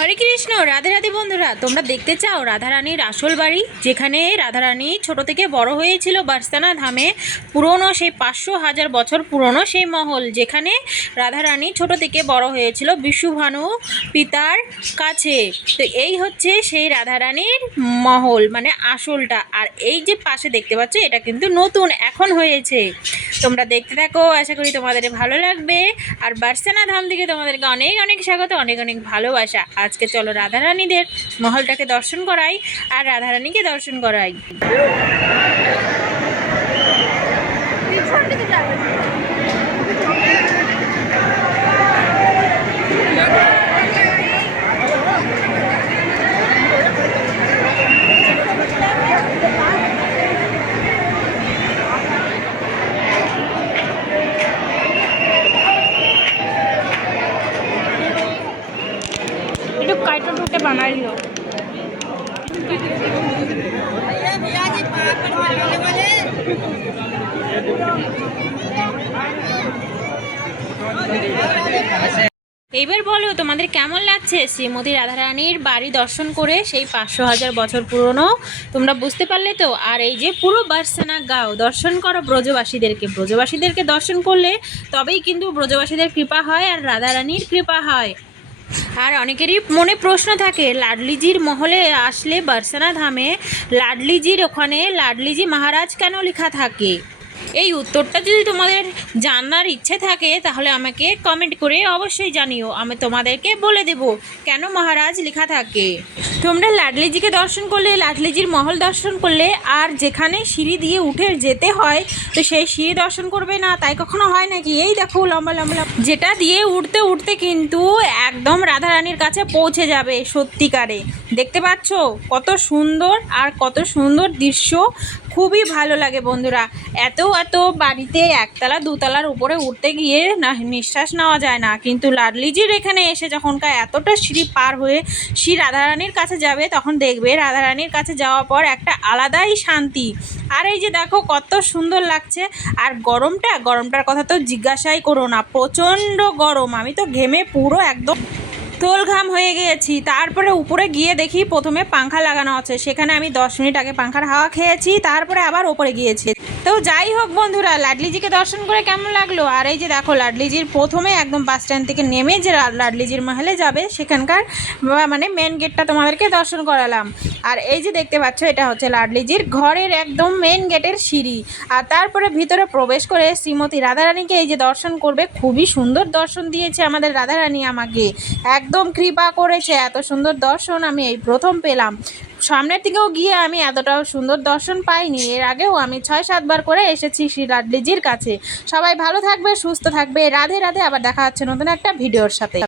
হরে কৃষ্ণ। রাধে রাধে বন্ধুরা, তোমরা দেখতে চাও রাধারানীর আসল বাড়ি, যেখানে রাধারানী ছোট থেকে বড় হয়েছিল বারসানা ধামে। পুরনো সেই 500,000 বছর পুরনো সেই মহল, যেখানে রাধারানী ছোট থেকে বড় হয়েছিল বিশ্বভানু পিতার কাছে। তো এই হচ্ছে সেই রাধারানীর মহল, মানে আসলটা। আর এই যে পাশে দেখতে পাচ্ছ, এটা কিন্তু নতুন এখন হয়েছে। তোমরা দেখতে থাকো, আশা করি তোমাদের ভালো লাগবে। আর বারসানা ধাম থেকে তোমাদেরকে অনেক অনেক স্বাগত, অনেক অনেক ভালোবাসা। আজকে চলো রাধারানীদের মহলটাকে দর্শন করাই আর রাধারানীকে দর্শন করাই। একটু কাইটো টুটে বানাই দিও। এইবার বলো তোমাদের কেমন লাগছে শ্রীমতী রাধারানীর বাড়ি দর্শন করে, সেই 500,000 বছর পুরনো। তোমরা বুঝতে পারলে তো? আর এই যে পুরো বারসানা গাঁও দর্শন করো ব্রজবাসীদেরকে দর্শন করলে তবেই কিন্তু ব্রজবাসীদের কৃপা হয় আর রাধারানীর কৃপা হয়। আর অনেকেরই মনে প্রশ্ন থাকে, লাডলিজির মহলে আসলে বারসানা ধামে লাডলিজির ওখানে লাডলিজি মহারাজ কেন লেখা থাকে? এই উত্তরটা যদি তোমাদের জানার ইচ্ছে থাকে তাহলে আমাকে কমেন্ট করে অবশ্যই জানিও, আমি তোমাদেরকে বলে দেব কেন মহারাজ লেখা থাকে। তোমরা লাডলিজিকে দর্শন করলে, লাডলিজির মহল দর্শন করলে, আর যেখানে সিঁড়ি দিয়ে উঠে যেতে হয় তো সেই সিঁড়ি দর্শন করবে না? তাই কখনো হয় নাকি? এই দেখো লম্বা লম্বা যেটা দিয়ে উঠতে উঠতে কিন্তু একদম রাধারানীর কাছে পৌঁছে যাবে সত্যিকারে। দেখতে পাচ্ছ কত সুন্দর আর কত সুন্দর দৃশ্য, খুবই ভালো লাগে বন্ধুরা। এত বাড়িতে একতলা দুতলার উপরে উঠতে গিয়ে না নিঃশ্বাস নেওয়া যায় না, কিন্তু লাডলিজির এখানে এসে যখনকার এতটা সিঁড়ি পার হয়ে শ্রী রাধারানীর কাছে যাবে, তখন দেখবে রাধারানীর কাছে যাওয়ার পর একটা আলাদাই শান্তি। আর এই যে দেখো কত সুন্দর লাগছে। আর গরমটার কথা তো জিজ্ঞাসাই করো না, প্রচণ্ড গরম। আমি তো ঘেমে পুরো একদম তোল ঘাম হয়ে গিয়েছি। তারপরে উপরে গিয়ে দেখি প্রথমে পাংখা লাগানো আছে, সেখানে আমি 10 মিনিট আগে পাংখার হাওয়া খেয়েছি, তারপরে আবার ওপরে গিয়েছি। তো যাই হোক বন্ধুরা, লাডলিজিকে দর্শন করে কেমন লাগলো? আর এই যে দেখো লাডলিজির প্রথমে একদম বাস স্ট্যান্ড থেকে নেমে যে লাডলিজির মহলে যাবে সেখানকার মানে মেন গেটটা তোমাদেরকে দর্শন করালাম। আর এই যে দেখতে পাচ্ছ, এটা হচ্ছে লাডলিজির ঘরের একদম মেন গেটের সিঁড়ি। আর তারপরে ভিতরে প্রবেশ করে শ্রীমতী রাধারানীকে এই যে দর্শন করবে। খুবই সুন্দর দর্শন দিয়েছে আমাদের রাধারানী, আমাকে একদম কৃপা করেছে। এত সুন্দর দর্শন আমি এই প্রথম পেলাম। সামনের দিকেও গিয়ে আমি এতটাও সুন্দর দর্শন পাইনি। এর আগেও আমি 6-7 বার করে এসেছি শ্রী লাডলিজির কাছে। সবাই ভালো থাকবে, সুস্থ থাকবে। রাধে রাধে। আবার দেখা হচ্ছে নতুন একটা ভিডিওর সাথে।